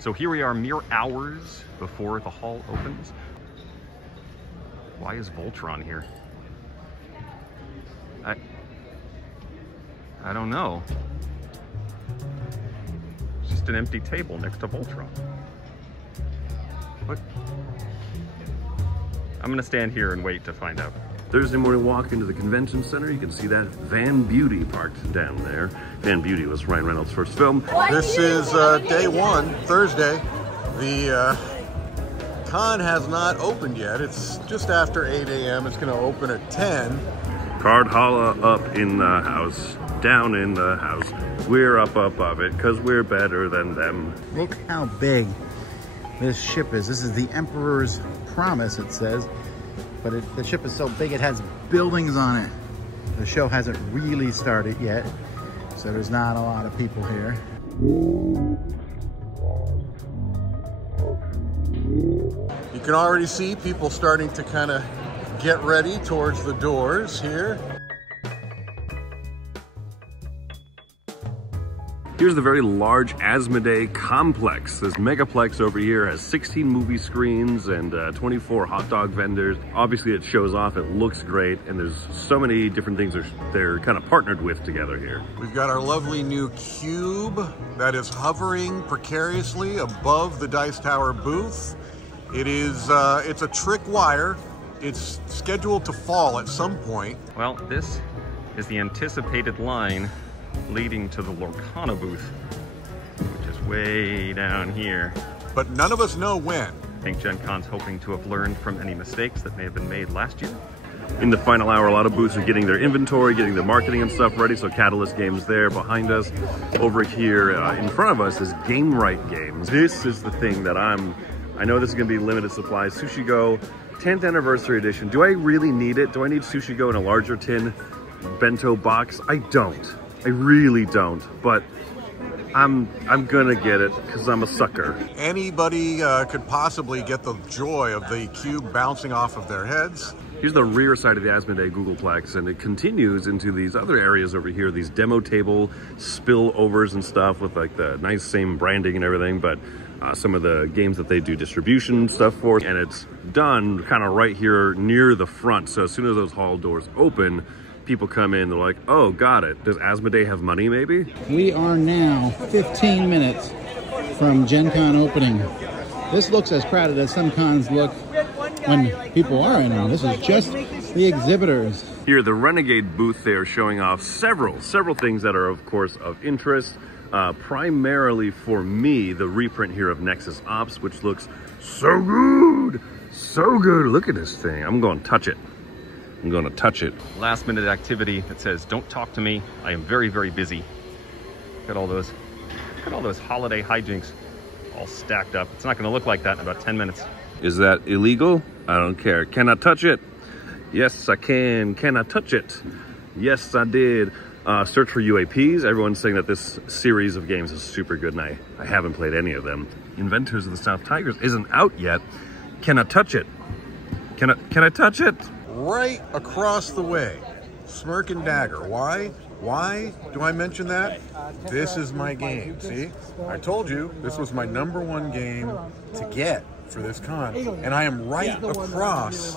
So here we are mere hours before the hall opens. Why is Voltron here? I don't know. It's just an empty table next to Voltron. What? I'm gonna stand here and wait to find out. Thursday morning walk into the convention center. You can see that Van Beauty parked down there. Van Beauty was Ryan Reynolds' first film. This is day one, Thursday. The con has not opened yet. It's just after 8 a.m. It's gonna open at 10. Card Holla up in the house, down in the house. We're up above it because we're better than them. Look how big this ship is. This is the Emperor's Promise, it says. But the ship is so big it has buildings on it. The show hasn't really started yet, so there's not a lot of people here. You can already see people starting to kind of get ready towards the doors here. Here's the very large Asmodee complex. This megaplex over here has 16 movie screens and 24 hot dog vendors. Obviously it shows off, it looks great, and there's so many different things they're kind of partnered with together here. We've got our lovely new cube that is hovering precariously above the Dice Tower booth. It is, it's a trick wire. It's scheduled to fall at some point. Well, this is the anticipated line leading to the Lorcana booth, which is way down here. But none of us know when. I think Gen Con's hoping to have learned from any mistakes that may have been made last year. In the final hour, a lot of booths are getting their inventory, getting their marketing and stuff ready. So Catalyst Games there behind us. Over here in front of us is Game Right Games. This is the thing that I know this is gonna be limited supply. Sushi Go 10th anniversary edition. Do I really need it? Do I need Sushi Go in a larger tin bento box? I don't. I really don't, but I'm gonna get it because I'm a sucker. Anybody could possibly get the joy of the cube bouncing off of their heads. Here's the rear side of the Asmodee Googleplex, and it continues into these other areas over here, these demo table spillovers and stuff with like the nice same branding and everything, but some of the games that they do distribution stuff for, and it's done kind of right here near the front. So as soon as those hall doors open, people come in, they're like, oh, got it. Does Asmodee have money, maybe? We are now 15 minutes from Gen Con opening. This looks as crowded as some cons look when people are in them. This is just the exhibitors. Here, the Renegade booth, they are showing off several things that are, of course, of interest. Primarily for me, the reprint here of Nexus Ops, which looks so good. So good. Look at this thing. I'm going to touch it. I'm going to touch it. Last minute activity that says, don't talk to me. I am very, very busy. Look at all those holiday hijinks all stacked up. It's not going to look like that in about 10 minutes. Is that illegal? I don't care. Can I touch it? Yes, I can. Can I touch it? Yes, I did. Search for UAPs. Everyone's saying that this series of games is super good, and I haven't played any of them. Inventors of the South Tigers isn't out yet. Can I touch it? Can I touch it? Right across the way, Smirk and Dagger. Why do I mention that? This is my game. See, I told you this was my #1 game to get for this con, and I am right across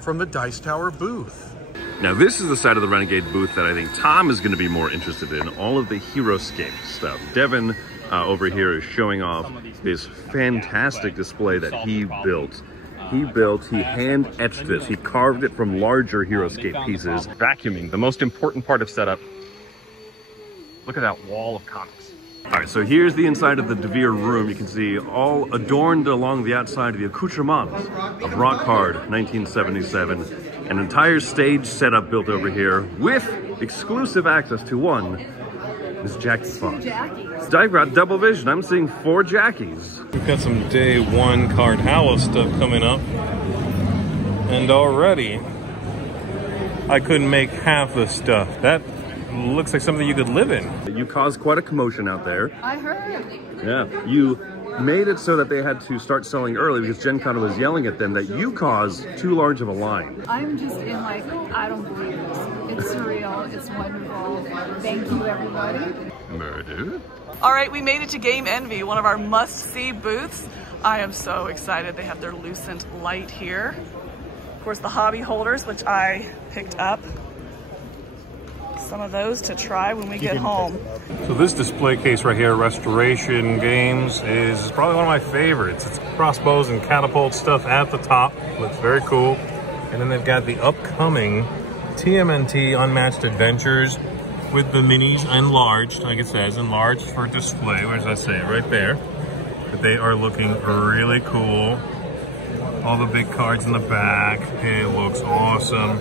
from the Dice Tower booth. Now this is the side of the Renegade booth that I think Tom is going to be more interested in, all of the HeroScape stuff. Devin over here is showing off this fantastic display that he built. He hand-etched this. He carved it from larger HeroScape pieces. Vacuuming, the most important part of setup. Look at that wall of comics. All right, so here's the inside of the DeVere room. You can see all adorned along the outside of the accoutrements of Rock Hard 1977. An entire stage setup built over here with exclusive access to one is Jackie Fox. I've got double vision. I'm seeing 4 Jackies. We've got some day one Card Holla stuff coming up. And already, I couldn't make half the stuff. That looks like something you could live in. You caused quite a commotion out there. I heard. Yeah, you made it so that they had to start selling early because Gen Con was yelling at them that you caused too large of a line. I'm just in like, I don't believe this. It's surreal. It's wonderful. Thank you, everybody. Murder. All right, we made it to Game Envy, one of our must-see booths. I am so excited. They have their Lucent light here. Of course, the hobby holders, which I picked up some of those to try when we get home. So this display case right here, Restoration Games, is probably one of my favorites. It's crossbows and catapult stuff at the top. Looks very cool. And then they've got the upcoming TMNT Unmatched Adventures with the minis enlarged, like it says, enlarged for display. Where does that say? Right there. But they are looking really cool. All the big cards in the back. It looks awesome.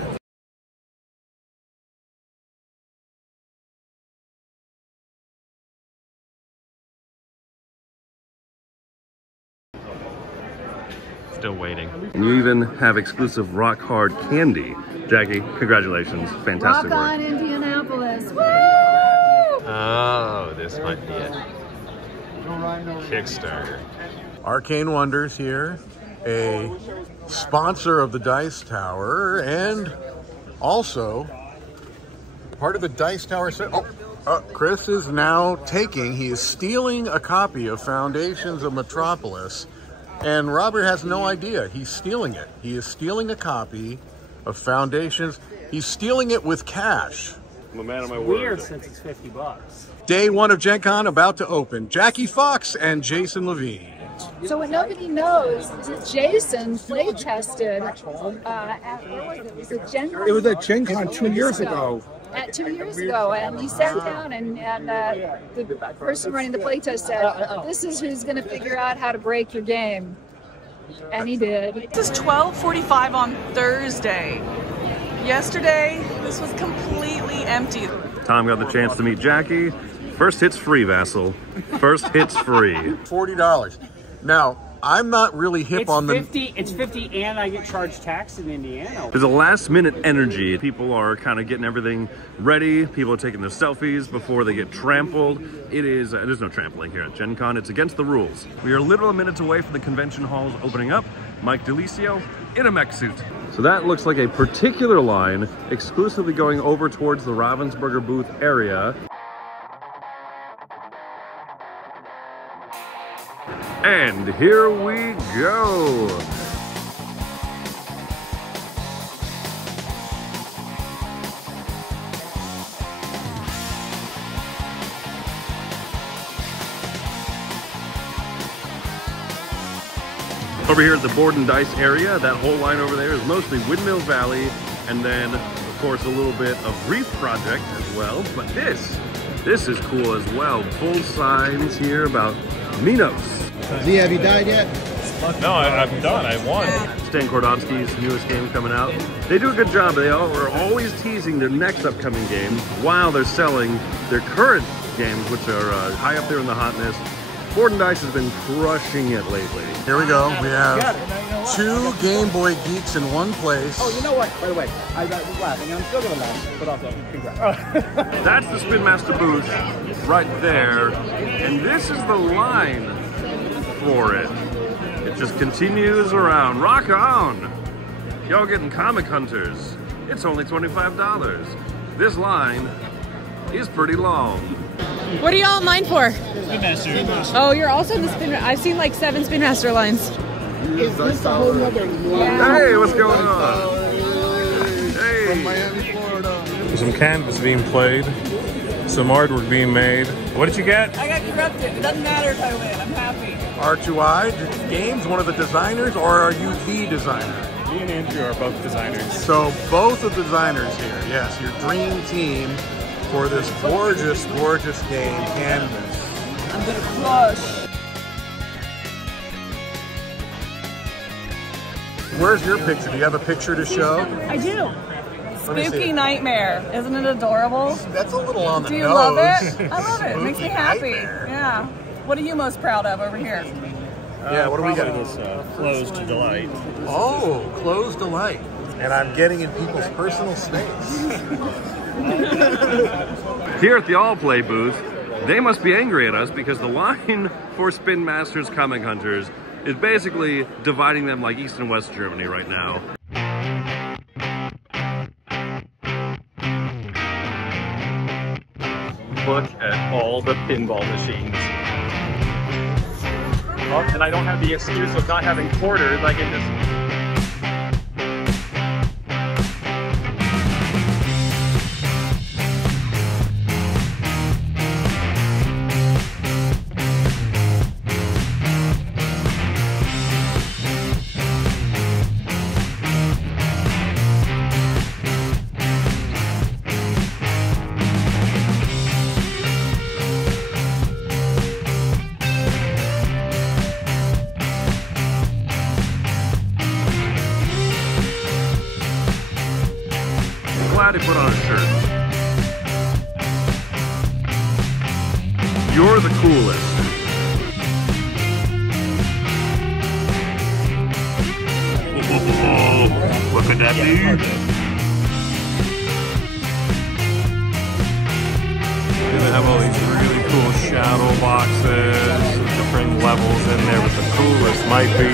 Still waiting. And you even have exclusive rock hard candy. Jackie, congratulations. Fantastic Rock on work. Indianapolis. Woo! Oh, this might be it. Kickstarter. Arcane Wonders here, a sponsor of the Dice Tower, and also part of the Dice Tower set. Chris is now he is stealing a copy of Foundations of Metropolis, and Robert has no idea. He's stealing it. He is stealing a copy of Foundations. He's stealing it with cash. I'm a man of my word. Weird since it's $50. Day one of Gen Con about to open. Jackie Fox and Jason Levine. So what nobody knows is that Jason play tested at, where was it? Was it Gen Con? It was at Gen Con 2 years ago. 2 years ago, and he sat down and the person running the playtest said, "This is who's going to figure out how to break your game," and he did. This is 12:45 on Thursday. Yesterday, this was completely empty. Tom got the chance to meet Jackie. First hit's free, Vassal. First hit's free. $40. Now, I'm not really hip on the... It's 50 and I get charged tax in Indiana. There's a last minute energy. People are kind of getting everything ready. People are taking their selfies before they get trampled. It is, there's no trampling here at Gen Con. It's against the rules. We are literal minutes away from the convention halls opening up. Mike DeLisio in a mech suit. So that looks like a particular line exclusively going over towards the Ravensburger booth area. And here we go. Over here at the Board and Dice area, that whole line over there is mostly Windmill Valley, and then, of course, a little bit of Reef Project as well. But this is cool as well. Full signs here about Minos. Z, have you died yet? No, I'm done. I won. Stan Kordovsky's newest game coming out. They do a good job. They are always teasing their next upcoming game while they're selling their current games, which are high up there in the hotness. Board and Dice has been crushing it lately. Here we go. We have 2 Game Boy geeks in one place. Oh, you know what? By the way, I was laughing and I'm still going to laugh, but also, congrats. That's the Spin Master booth right there. And this is the line for it. It just continues around. Rock on! Y'all getting Comic Hunters. It's only $25. This line is pretty long. What are y'all in line for? Spin Master. Oh, you're also in the Spin Master. I've seen like 7 Spin Master lines. Is this a whole nother Hey, what's going on? Hey! Miami, Florida. Some canvas being played. Some artwork being made. What did you get? I got corrupted. It doesn't matter if I win. I'm happy. R2I Games, one of the designers, or are you the designer? Me and Andrew are both designers. So both of the designers here, yes, your dream team for this gorgeous, gorgeous game, Canvas. I'm gonna crush. Where's your picture? Do you have a picture to show? I do. Let me see Spooky it. Nightmare. Isn't it adorable? That's a little on the Do you nose. love it? I love it. It makes me Spooky happy. Nightmare. Yeah. What are you most proud of over here? Yeah, what do we got? This Closed Delight. Oh, Closed Delight. And I'm getting in people's personal space. Here at the All Play booth, they must be angry at us because the line for Spin Masters Comic Hunters is basically dividing them like East and West Germany right now. Look at all the pinball machines. Oh, and I don't have the excuse of not having quarters. I can just... Glad he put on a shirt. You're the coolest. Oh, look at that dude. They have all these really cool shadow boxes, different levels in there, but the coolest might be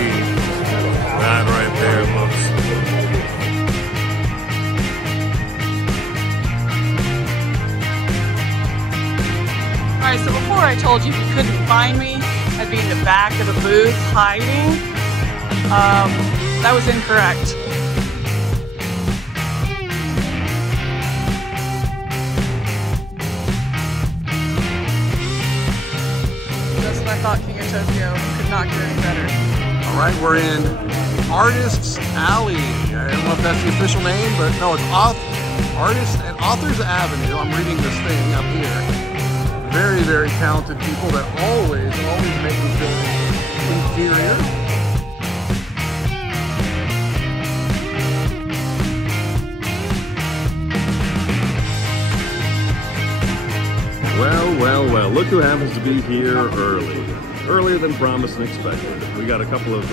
that right there. Looks. Alright, so before I told you couldn't find me, I'd be in the back of the booth hiding. That was incorrect. That's what I thought, King of Tokyo. Could not get any better. All right, we're in Artists Alley. I don't know if that's the official name, but no, it's Artists and Authors Avenue. I'm reading this thing up here. Very, very talented people that always make me feel inferior. Well, look who happens to be here early. Earlier than promised and expected. We got a couple of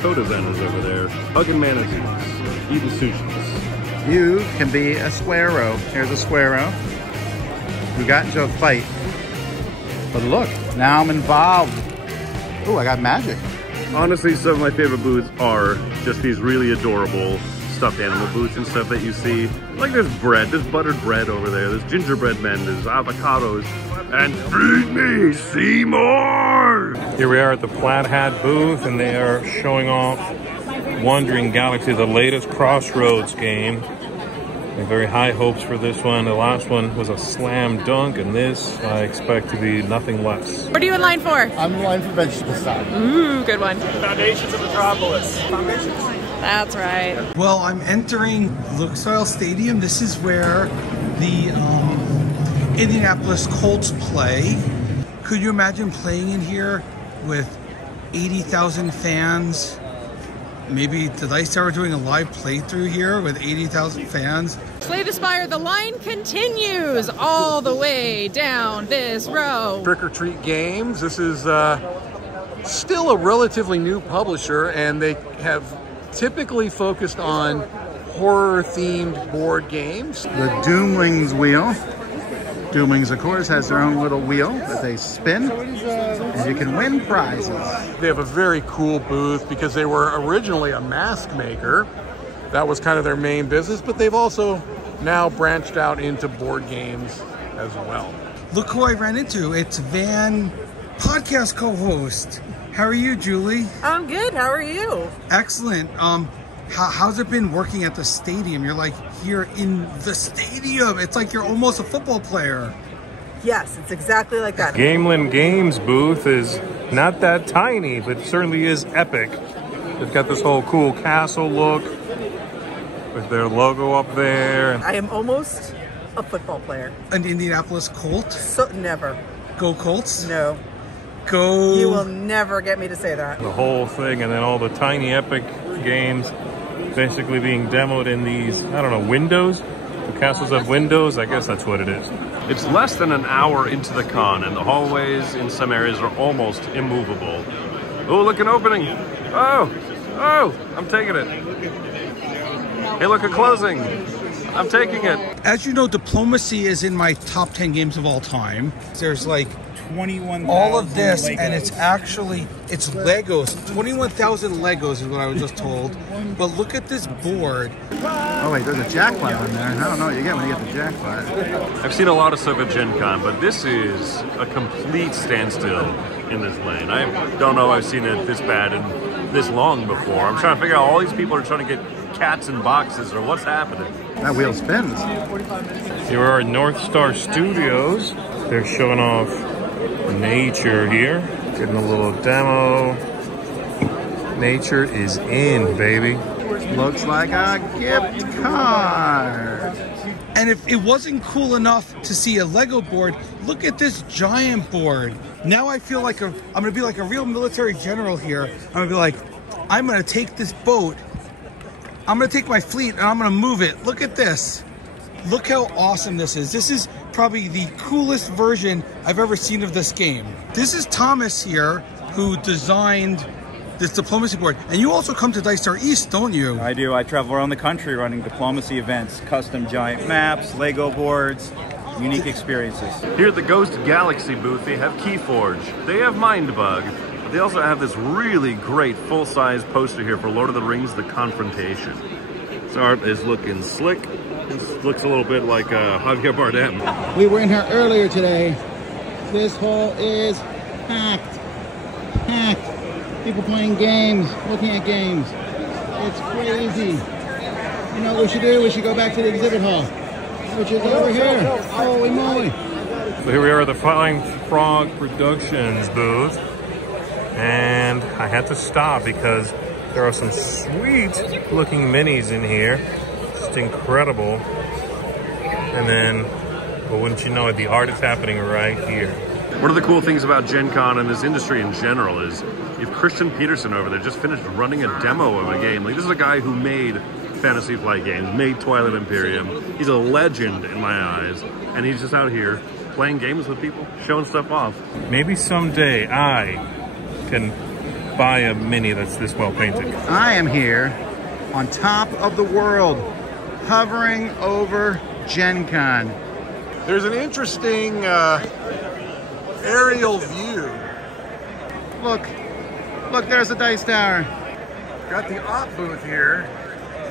co-designers over there, hugging manatees, eating sushis. You can be a squirrel. Here's a squirrel who got into a fight. But look, now I'm involved. Oh, I got magic. Honestly, some of my favorite booths are just these really adorable stuffed animal booths and stuff that you see. Like there's bread, there's buttered bread over there, there's gingerbread men, there's avocados, and feed me, Seymour! Here we are at the Plaid Hat booth, and they are showing off Wandering Galaxy, the latest Crossroads game. And very high hopes for this one. The last one was a slam dunk, and this I expect to be nothing less. What are you in line for? I'm in line for vegetable stock. Ooh, good one. Foundations of Metropolis. Foundations. That's right. Well, I'm entering Luxor Stadium. This is where the Indianapolis Colts play. Could you imagine playing in here with 80,000 fans? Maybe did I start doing a live playthrough here with 80,000 fans? Slay the Spire, the line continues all the way down this row. Trick or Treat Games. This is still a relatively new publisher, and they have typically focused on horror-themed board games. The Doomlings wheel. Doomlings, of course, has their own little wheel that they spin, and you can win prizes. They have a very cool booth because they were originally a mask maker. That was kind of their main business, but they've also now branched out into board games as well. Look who I ran into. It's Van, podcast co-host. How are you, Julie? I'm good. How are you? Excellent. How's it been working at the stadium? You're like here in the stadium. It's like you're almost a football player. Yes, it's exactly like that. Gameland Games booth is not that tiny, but it certainly is epic. They've got this whole cool castle look with their logo up there. I am almost a football player. An Indianapolis Colt? So, never. Go Colts? No. Go. You will never get me to say that. The whole thing, and then all the tiny epic games basically being demoed in these, I don't know, windows? The castles have windows? I guess that's what it is. It's less than an hour into the con, and the hallways in some areas are almost immovable. Oh, look, an opening. Oh, I'm taking it. Hey, look, a closing. I'm taking it. As you know, Diplomacy is in my top 10 games of all time. There's like 21,000 all of this, Legos. And it's actually, it's Legos. 21,000 Legos is what I was just told. But look at this board. Oh wait, there's a jackpot in there. I don't know what you get when you get the jackpot. I've seen a lot of stuff at Gen Con, but this is a complete standstill in this lane. I don't know I've seen it this bad and this long before. I'm trying to figure out all these people are trying to get cats in boxes or what's happening. That wheel spins. Here are North Star Studios. They're showing off nature here. Getting a little demo. Nature is in, baby. Looks like a gift card. And if it wasn't cool enough to see a Lego board, look at this giant board. Now I feel like I'm gonna be like a real military general here. I'm gonna be like, I'm gonna take this boat, I'm gonna take my fleet and I'm gonna move it. Look at this. Look how awesome this is. This is probably the coolest version I've ever seen of this game. This is Thomas here, who designed this diplomacy board. And you also come to Dice Tower East, don't you? I do. I travel around the country running diplomacy events, custom giant maps, Lego boards, unique experiences. Here at the Ghost Galaxy booth, they have Keyforge, they have Mindbug, but they also have this really great full-size poster here for Lord of the Rings, The Confrontation. This art is looking slick. This looks a little bit like Javier Bardem. We were in here earlier today. This hall is packed. Packed. People playing games, looking at games. It's crazy. You know what we should do? We should go back to the exhibit hall, which is over here. Holy moly. So here we are at the Flying Frog Productions booth. And I had to stop because there are some sweet looking minis in here. Just incredible. And then, well, wouldn't you know it, the art is happening right here. One of the cool things about Gen Con and this industry in general is you have Christian Peterson over there just finished running a demo of a game. Like, this is a guy who made Fantasy Flight games, made Twilight Imperium. He's a legend in my eyes. And he's just out here playing games with people, showing stuff off. Maybe someday I can buy a mini that's this well painted. I am here on top of the world, hovering over Gen Con. There's an interesting aerial view. Look, there's a Dice Tower. Got the op booth here,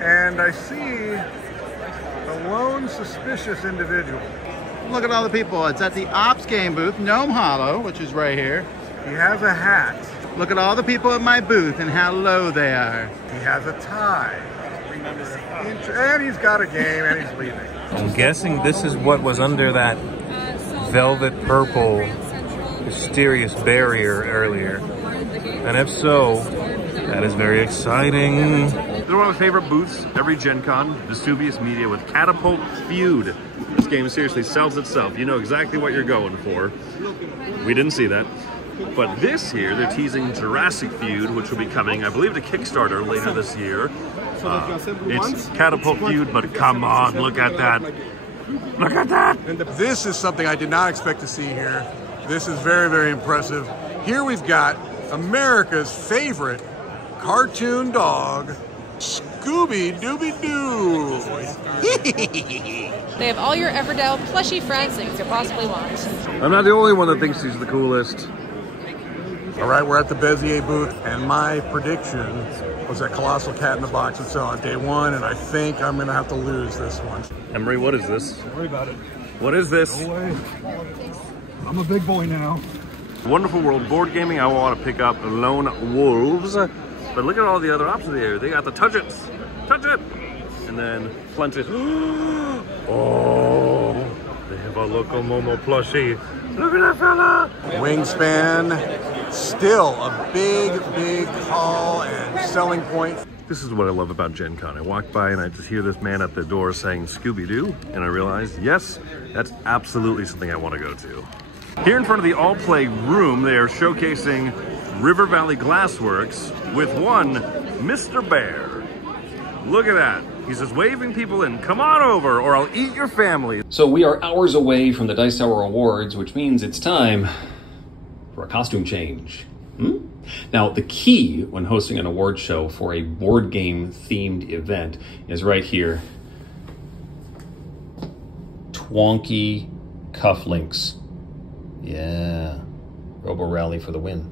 and I see a lone suspicious individual. Look at all the people. It's at the Ops game booth, Gnome Hollow, which is right here. He has a hat. Look at all the people at my booth and how low they are. He has a tie. And he's got a game and he's leaving. I'm guessing this is what was under that velvet purple mysterious barrier earlier. And if so, that is very exciting. They're one of my favorite booths every Gen Con, Vesuvius Media with Catapult Feud. This game seriously sells itself. You know exactly what you're going for. We didn't see that. But this year, they're teasing Jurassic Feud, which will be coming, I believe, to Kickstarter later this year. It's Catapult Feud, but come on, look at that. Look at that! This is something I did not expect to see here. This is very, very impressive. Here we've got America's favorite cartoon dog, Scooby-Dooby-Doo. They have all your Everdell plushy friends that you could possibly want. I'm not the only one that thinks he's the coolest. All right, we're at the Bezier booth, and my prediction was that Colossal Cat in the Box would sell on day one, and I think I'm going to have to lose this one. Emery, what is this? Don't worry about it. What is this? No way. I'm a big boy now. Wonderful World Board Gaming. I want to pick up Lone Wolves, but look at all the other options there. They got the Touch It, and then Plenty. Oh, they have a Loco Momo plushie. Look at that fella! Wingspan, still a big, big haul and selling point. This is what I love about Gen Con. I walk by and I just hear this man at the door saying Scooby-Doo, and I realized, yes, that's absolutely something I want to go to. Here in front of the All Play room, they are showcasing River Valley Glassworks with one Mr. Bear. Look at that. He's just waving people in. Come on over or I'll eat your family. So we are hours away from the Dice Tower Awards, which means it's time for a costume change. Now, the key when hosting an award show for a board game themed event is right here. Twonky cufflinks. Yeah, Robo Rally for the win.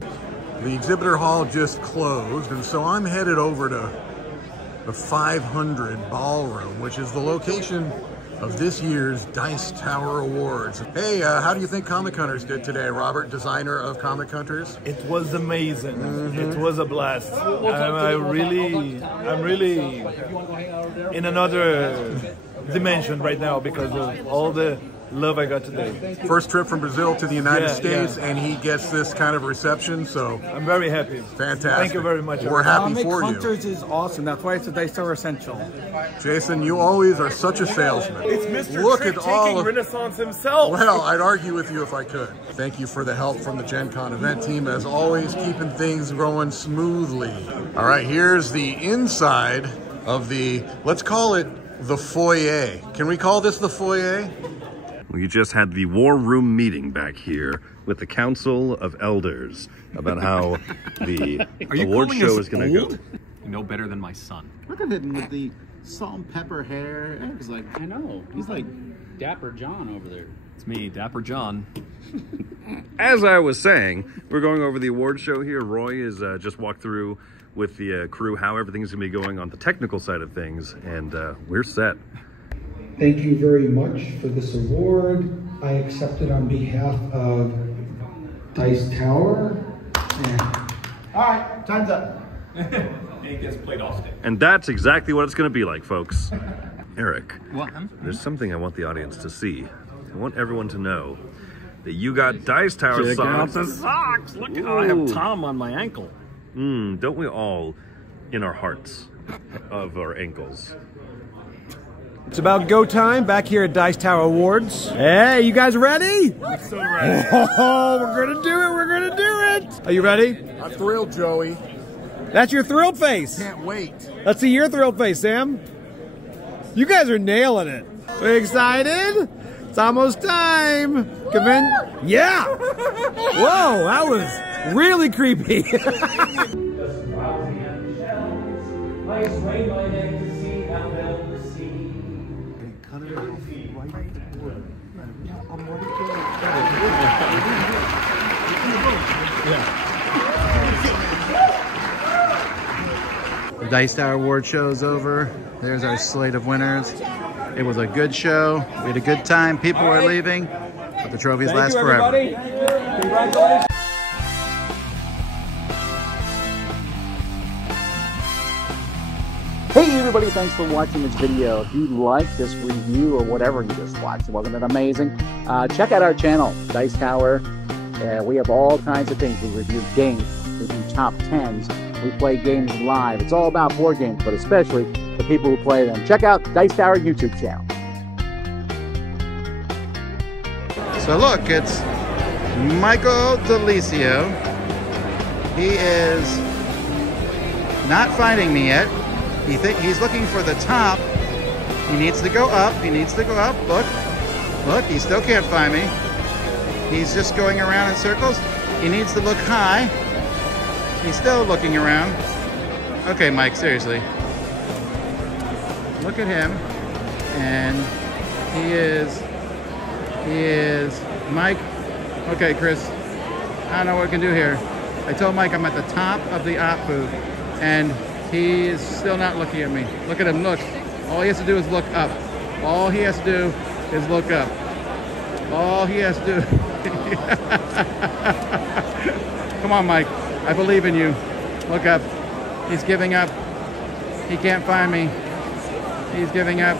The exhibitor hall just closed, and so I'm headed over to the 500 Ballroom, which is the location of this year's Dice Tower Awards. Hey, how do you think Comic Hunters did today, Robert, designer of Comic Hunters? It was amazing. It was a blast. I'm really in another dimension right now because of all the love I got today. First trip from Brazil to the United States, and he gets this kind of reception, so I'm very happy. Fantastic. Thank you very much. We're happy Comic for you. Hunters is awesome. That's why it's a Dice Tower Essential. Jason, you always are such a salesman. It's Mr. Look Trick at all of Renaissance himself. Well, I'd argue with you if I could. Thank you for the help from the Gen Con event team, as always, keeping things going smoothly. All right, here's the inside of the, let's call it the foyer. Can we call this the foyer? We just had the war room meeting back here with the Council of Elders about how the award show is going to go. You know better than my son. Look at him with the salt and pepper hair. He's like, I know. He's like Dapper John over there. It's me, Dapper John. As I was saying, we're going over the award show here. Roy is just walked through with the crew how everything's going to be going on the technical side of things, and we're set. Thank you very much for this award. I accept it on behalf of Dice Tower. All right, time's up. It gets played off stage. And that's exactly what it's going to be like, folks. Eric, what? There's something I want the audience to see. I want everyone to know that you got Dice Tower Check socks. out the socks. Look, I have Tom on my ankle. Don't we all, in our hearts of our ankles? It's about go time back here at Dice Tower Awards. Hey, you guys ready? I'm so ready. Oh, we're gonna do it. We're gonna do it. Are you ready? I'm thrilled, Joey. That's your thrilled face. Can't wait. Let's see your thrilled face, Sam. You guys are nailing it. We excited? It's almost time. Come in. Yeah. Whoa, that was really creepy. The Dice Tower Award show is over. There's our slate of winners. It was a good show. We had a good time. People were leaving, but the trophies last forever. Congratulations. Hey everybody, thanks for watching this video. If you like this review or whatever you just watched, wasn't it amazing? Check out our channel, Dice Tower. We have all kinds of things. We review games, we do top 10s, we play games live. It's all about board games, but especially the people who play them. Check out Dice Tower YouTube channel. So look, it's Michael Delisio. He is not finding me yet. He's looking for the top. He needs to go up. He needs to go up. Look, he still can't find me. He's just going around in circles. He needs to look high. He's still looking around. Okay, Mike, seriously. Look at him. And he is, Mike. Okay, Chris, I don't know what we can do here. I told Mike I'm at the top of the op booth, and he is still not looking at me. Look at him, look. All he has to do is look up. All he has to do is look up. All he has to do. Come on, Mike. I believe in you. Look up. He's giving up. He can't find me. He's giving up.